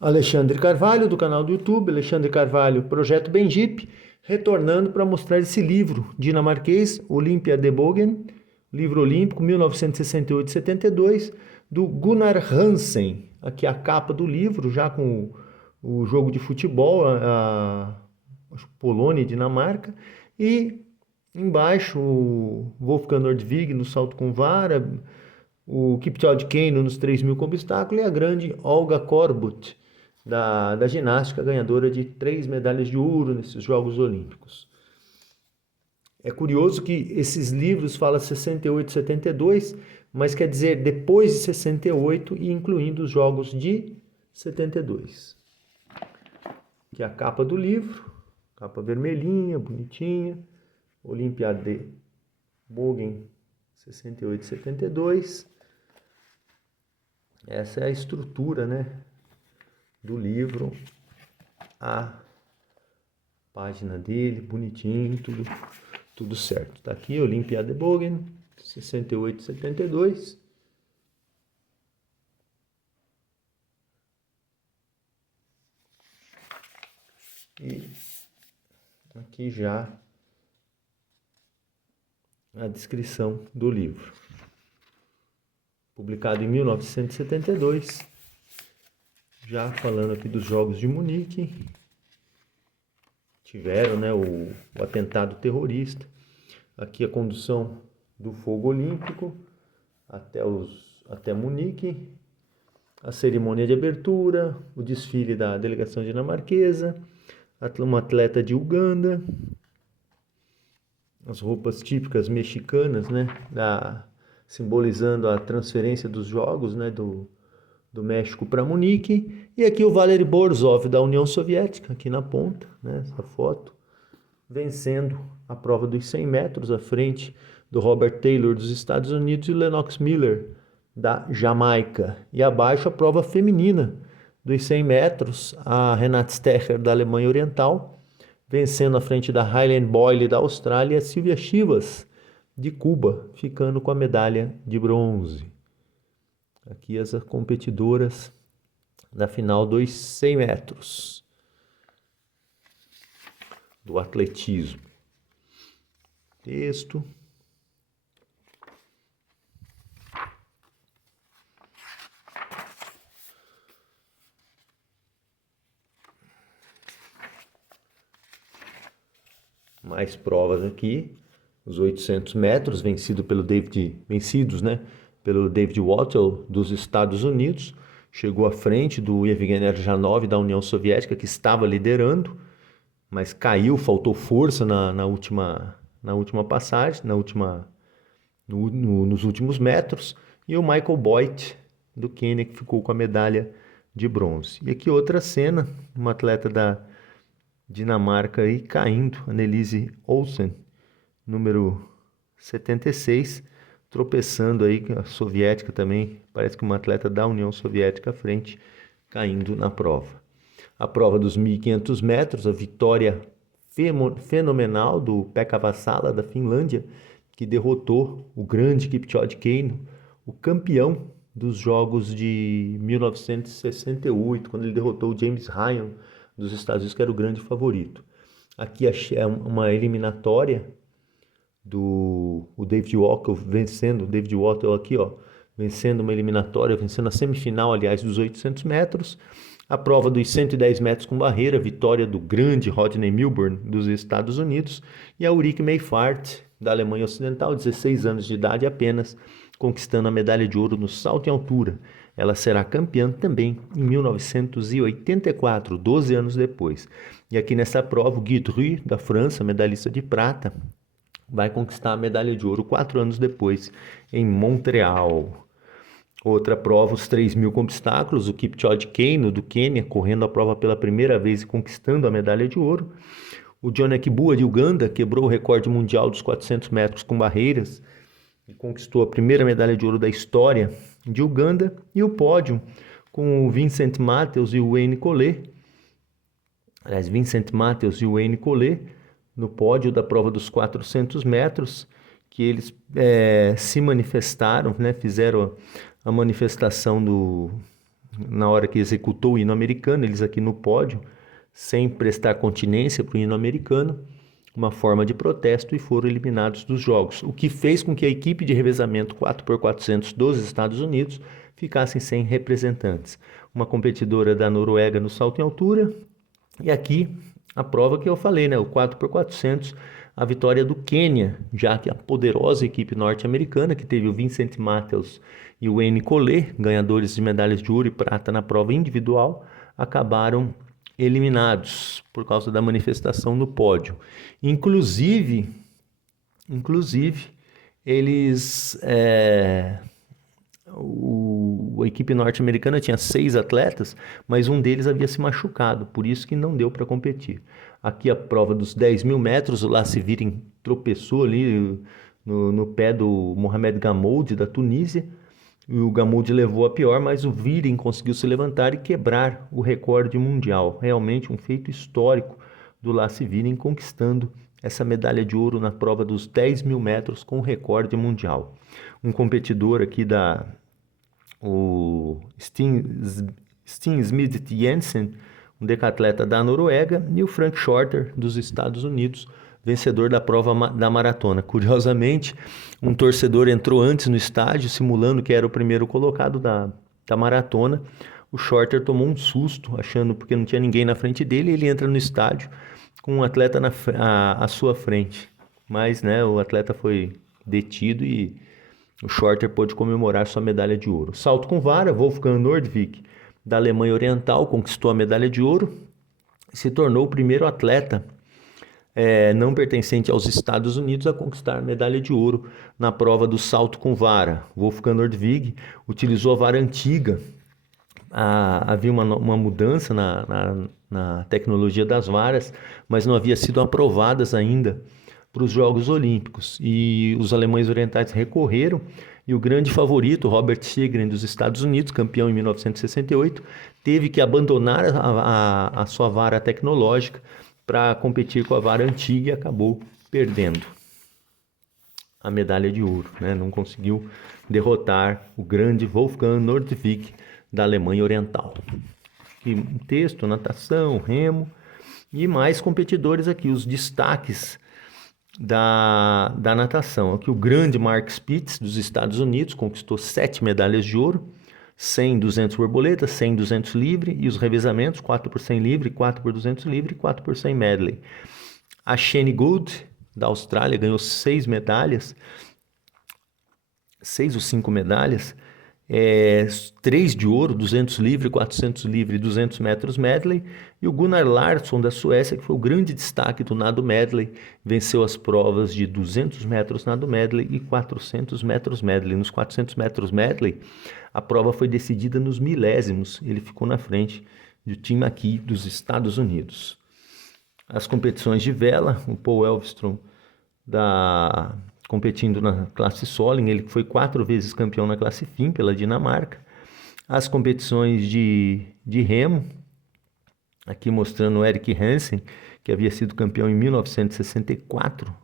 Alexandre Carvalho, do canal do YouTube, Alexandre Carvalho, Projeto Benjip, retornando para mostrar esse livro dinamarquês, Olympia de Bogen, livro olímpico, 1968-72, do Gunnar Hansen. Aqui a capa do livro, já com o jogo de futebol, Polônia e Dinamarca, e embaixo o Wolfgang Nordvig no salto com vara, o Kipchoge Keino nos 3.000 com obstáculo e a grande Olga Korbut, da ginástica, ganhadora de 3 medalhas de ouro nesses Jogos Olímpicos. É curioso que esses livros falam 68 e 72, mas quer dizer depois de 68 e incluindo os Jogos de 72. Aqui é a capa do livro, capa vermelhinha, bonitinha, Olympiade Bogen 68 e 72. Essa é a estrutura, né, do livro, a página dele, bonitinho, tudo certo. Tá aqui, Olympiade Bogen, 68 e 72. E aqui já a descrição do livro. Publicado em 1972, já falando aqui dos Jogos de Munique. Tiveram, né, o atentado terrorista. Aqui a condução do fogo olímpico até Munique, a cerimônia de abertura, o desfile da delegação dinamarquesa, uma atleta de Uganda, as roupas típicas mexicanas, né, simbolizando a transferência dos jogos, né, do México para Munique. E aqui o Valery Borzov, da União Soviética, aqui na ponta, né, essa foto, vencendo a prova dos 100 metros à frente do Robert Taylor dos Estados Unidos e Lennox Miller da Jamaica. E abaixo a prova feminina dos 100 metros, a Renate Stecher da Alemanha Oriental, vencendo à frente da Highland Boyle da Austrália e a Silvia Chivas de Cuba, ficando com a medalha de bronze. Aqui as competidoras da final dos 100 metros do atletismo. Texto. Mais provas aqui. Os 800 metros, vencidos, né, pelo David Wattel dos Estados Unidos. Chegou à frente do Yevgeny Erjanov da União Soviética, que estava liderando, mas caiu, faltou força na última passagem, nos últimos metros. E o Michael Boit, do Quênia, que ficou com a medalha de bronze. E aqui outra cena, uma atleta da Dinamarca aí caindo, Annelise Olsen, número 76, tropeçando aí, a soviética também, parece que uma atleta da União Soviética à frente, caindo na prova. A prova dos 1.500 metros, a vitória fenomenal do Pekka Vassala, da Finlândia, que derrotou o grande Kipchoge Keino, o campeão dos Jogos de 1968, quando ele derrotou o James Ryan dos Estados Unidos, que era o grande favorito. Aqui é uma eliminatória do David Wattel vencendo, o David Wattel aqui, ó, vencendo uma eliminatória, vencendo a semifinal, aliás, dos 800 metros. A prova dos 110 metros com barreira, vitória do grande Rodney Milburn dos Estados Unidos, e a Ulrike Meifart, da Alemanha Ocidental, 16 anos de idade apenas, conquistando a medalha de ouro no salto em altura. Ela será campeã também em 1984, 12 anos depois. E aqui nessa prova, o Guy Dru, da França, medalhista de prata, vai conquistar a medalha de ouro 4 anos depois, em Montreal. Outra prova, os 3.000 com obstáculos, o Kipchoge Keino, do Quênia, correndo a prova pela primeira vez e conquistando a medalha de ouro. O John Ekbua, de Uganda, quebrou o recorde mundial dos 400 metros com barreiras e conquistou a primeira medalha de ouro da história de Uganda. E o pódio com o Vincent Matthews e o Wayne Collet. Aliás, Vincent Matthews e o Wayne Collet no pódio da prova dos 400 metros, que eles se manifestaram, né, fizeram a manifestação na hora que executou o hino americano, eles aqui no pódio, sem prestar continência para o hino americano, uma forma de protesto, e foram eliminados dos jogos, o que fez com que a equipe de revezamento 4x400 dos Estados Unidos ficassem sem representantes. Uma competidora da Noruega no salto em altura, e aqui a prova que eu falei, né, o 4x400, a vitória do Quênia, já que a poderosa equipe norte-americana, que teve o Vincent Matthews e o Wayne Collet, ganhadores de medalhas de ouro e prata na prova individual, acabaram eliminados por causa da manifestação no pódio. Inclusive eles a equipe norte-americana tinha 6 atletas, mas um deles havia se machucado, por isso que não deu para competir. Aqui a prova dos 10 mil metros, o Lassi Viren tropeçou ali no pé do Mohamed Gamoud, da Tunísia, e o Gamoud levou a pior, mas o Viren conseguiu se levantar e quebrar o recorde mundial. Realmente um feito histórico do Lassi Viren, conquistando essa medalha de ouro na prova dos 10 mil metros com recorde mundial. Um competidor aqui o Steen Smith Jensen, um decatleta da Noruega, e o Frank Shorter, dos Estados Unidos, vencedor da prova da maratona. Curiosamente, um torcedor entrou antes no estádio, simulando que era o primeiro colocado da maratona. O Shorter tomou um susto, achando porque não tinha ninguém na frente dele, e ele entra no estádio com um atleta à sua frente. Mas, né, o atleta foi detido e o Shorter pôde comemorar sua medalha de ouro. Salto com vara, Wolfgang Nordvik, da Alemanha Oriental, conquistou a medalha de ouro e se tornou o primeiro atleta não pertencente aos Estados Unidos a conquistar a medalha de ouro na prova do salto com vara. Wolfgang Nordvik utilizou a vara antiga. Havia uma mudança na tecnologia das varas, mas não havia sido aprovadas ainda para os Jogos Olímpicos, e os alemães orientais recorreram, e o grande favorito, Robert Schiggren, dos Estados Unidos, campeão em 1968, teve que abandonar a sua vara tecnológica para competir com a vara antiga e acabou perdendo a medalha de ouro, né? Não conseguiu derrotar o grande Wolfgang Nordvik, da Alemanha Oriental. E um texto, natação, remo e mais competidores aqui, os destaques da natação. Aqui o grande Mark Spitz, dos Estados Unidos, conquistou 7 medalhas de ouro, 100, 200 borboleta, 100, 200 livre, e os revezamentos, 4 por 100 livre, 4 por 200 livre e 4 por 100 medley. A Shane Gould, da Austrália, ganhou 6 medalhas, 6 ou 5 medalhas, 3 de ouro, 200 livre, 400 livre e 200 metros medley. E o Gunnar Larsson, da Suécia, que foi o grande destaque do nado medley, venceu as provas de 200 metros nado medley e 400 metros medley. Nos 400 metros medley, a prova foi decidida nos milésimos. Ele ficou na frente do time aqui dos Estados Unidos. As competições de vela, o Paul Elvström competindo na classe Soling, ele foi 4 vezes campeão na classe FIM pela Dinamarca. As competições de remo, aqui mostrando o Erik Hansen, que havia sido campeão em 1964.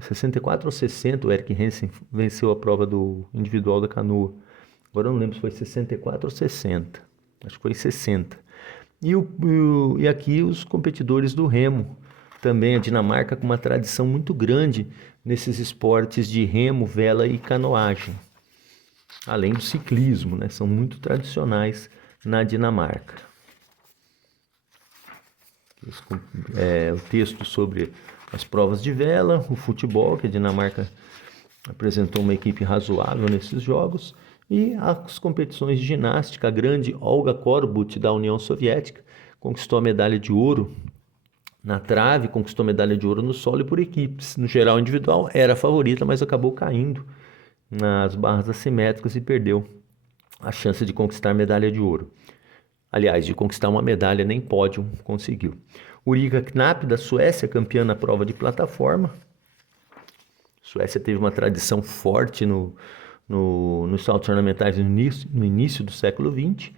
64 ou 60, o Erik Hansen venceu a prova do individual da canoa. Agora eu não lembro se foi 64 ou 60. Acho que foi 60. E aqui os competidores do remo. Também a Dinamarca com uma tradição muito grande nesses esportes de remo, vela e canoagem. Além do ciclismo, né? São muito tradicionais na Dinamarca. O texto sobre as provas de vela, o futebol, que a Dinamarca apresentou uma equipe razoável nesses jogos, e as competições de ginástica. A grande Olga Korbut, da União Soviética, conquistou a medalha de ouro na trave, conquistou medalha de ouro no solo e por equipes. No geral individual era a favorita, mas acabou caindo nas barras assimétricas e perdeu a chance de conquistar medalha de ouro. Aliás, de conquistar uma medalha, nem pódio conseguiu. Ulrika Knapp, da Suécia, campeã na prova de plataforma. A Suécia teve uma tradição forte nos saltos ornamentais no início do século XX.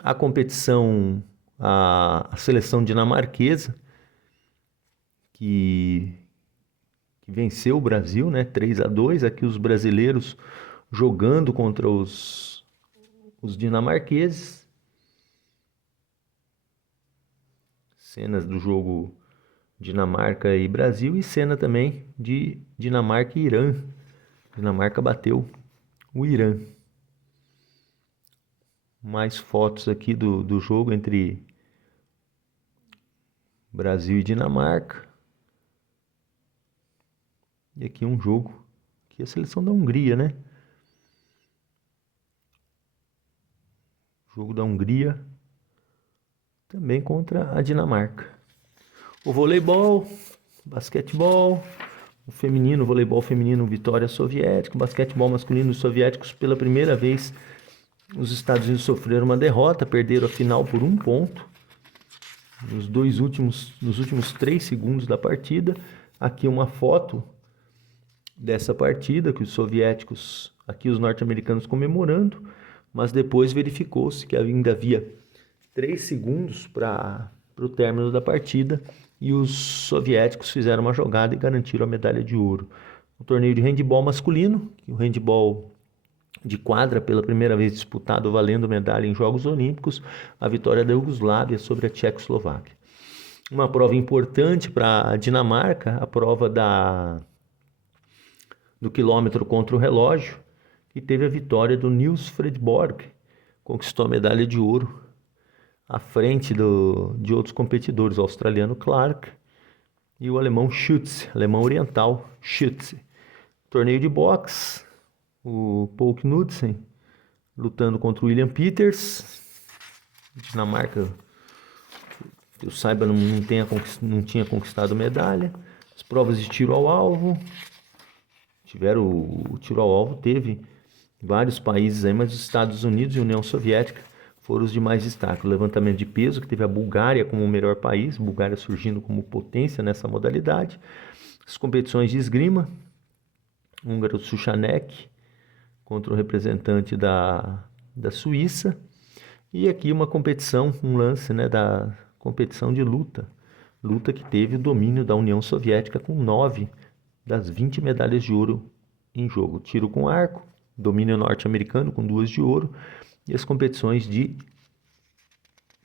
A competição, a seleção dinamarquesa, que venceu o Brasil, né, 3-2. Aqui os brasileiros jogando contra os os dinamarqueses. Cenas do jogo Dinamarca e Brasil e cena também de Dinamarca e Irã. Dinamarca bateu o Irã. Mais fotos aqui do jogo entre Brasil e Dinamarca. E aqui um jogo, aqui a seleção da Hungria, né? Jogo da Hungria também contra a Dinamarca. O voleibol, basquetebol, o feminino, voleibol feminino, vitória soviética, basquetebol masculino, os soviéticos pela primeira vez. Os Estados Unidos sofreram uma derrota, perderam a final por 1 ponto. Nos últimos 3 segundos da partida. Aqui uma foto dessa partida, que os soviéticos, aqui os norte-americanos comemorando, mas depois verificou-se que ainda havia 3 segundos para o término da partida e os soviéticos fizeram uma jogada e garantiram a medalha de ouro. O torneio de handebol masculino, o handebol de quadra, pela primeira vez disputado valendo medalha em Jogos Olímpicos, a vitória da Iugoslávia sobre a Tchecoslováquia. Uma prova importante para a Dinamarca, a prova do quilômetro contra o relógio, que teve a vitória do Niels Fredborg, conquistou a medalha de ouro à frente de outros competidores, o australiano Clark e o alemão Schütze, alemão oriental Schütze. Torneio de boxe, o Paul Knudsen lutando contra o William Peters. Dinamarca, que eu saiba, não tinha conquistado medalha. As provas de tiro ao alvo. O tiro ao alvo teve vários países aí, mas os Estados Unidos e a União Soviética foram os de mais destaque. O levantamento de peso, que teve a Bulgária como o melhor país, Bulgária surgindo como potência nessa modalidade. As competições de esgrima, húngaro Suchanek contra o representante da Suíça. E aqui uma competição, um lance, né, da competição de luta que teve o domínio da União Soviética com 9 das 20 medalhas de ouro em jogo. Tiro com arco, domínio norte-americano com 2 de ouro, e as competições de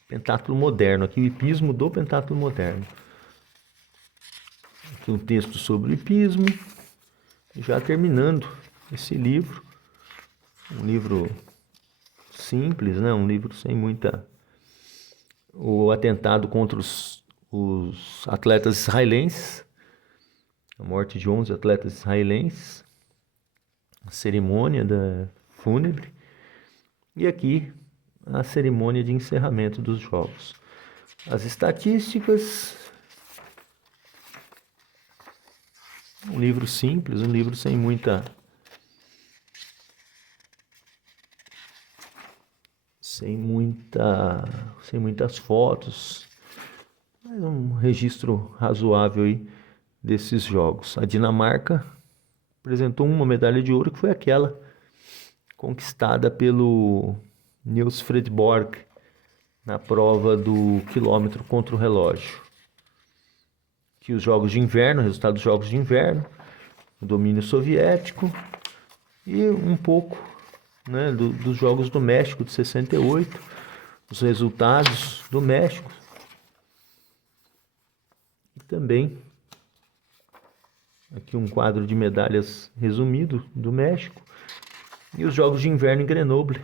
pentatlo moderno, aqui o hipismo do pentatlo moderno. Aqui um texto sobre o hipismo, já terminando esse livro, um livro simples, né? Um livro sem muita... O atentado contra os atletas israelenses, a morte de 11 atletas israelenses, a cerimônia da fúnebre, e aqui a cerimônia de encerramento dos jogos. As estatísticas, um livro simples, um livro sem muitas fotos, mas um registro razoável aí desses jogos. A Dinamarca apresentou uma medalha de ouro, que foi aquela conquistada pelo Niels Fredborg na prova do quilômetro contra o relógio. Aqui os jogos de inverno, resultado dos jogos de inverno, o domínio soviético e um pouco, né, dos Jogos do México de 68, os resultados do México e também aqui um quadro de medalhas resumido do México e os Jogos de Inverno em Grenoble,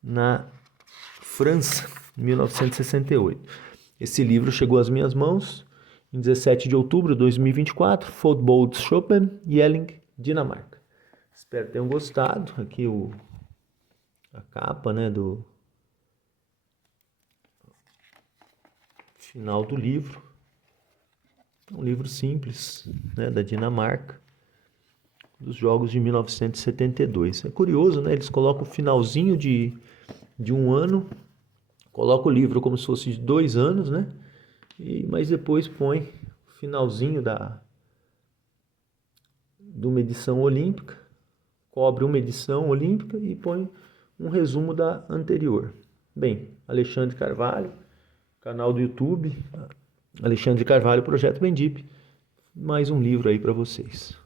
na França, em 1968. Esse livro chegou às minhas mãos em 17 de outubro de 2024, Fodboldsshoppen, Jelling, Dinamarca. Espero que tenham gostado. Aqui a capa, né, do final do livro. Um livro simples, né, da Dinamarca, dos Jogos de 1972. É curioso, né? Eles colocam o finalzinho de um ano, colocam o livro como se fosse de 2 anos, né? Mas depois põe o finalzinho de uma edição olímpica, cobre uma edição olímpica e põe um resumo da anterior. Bem, Alexandre Carvalho, canal do YouTube, Alexandre Carvalho, Projeto Bendip, mais um livro aí para vocês.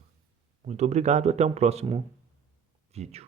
Muito obrigado, até um próximo vídeo.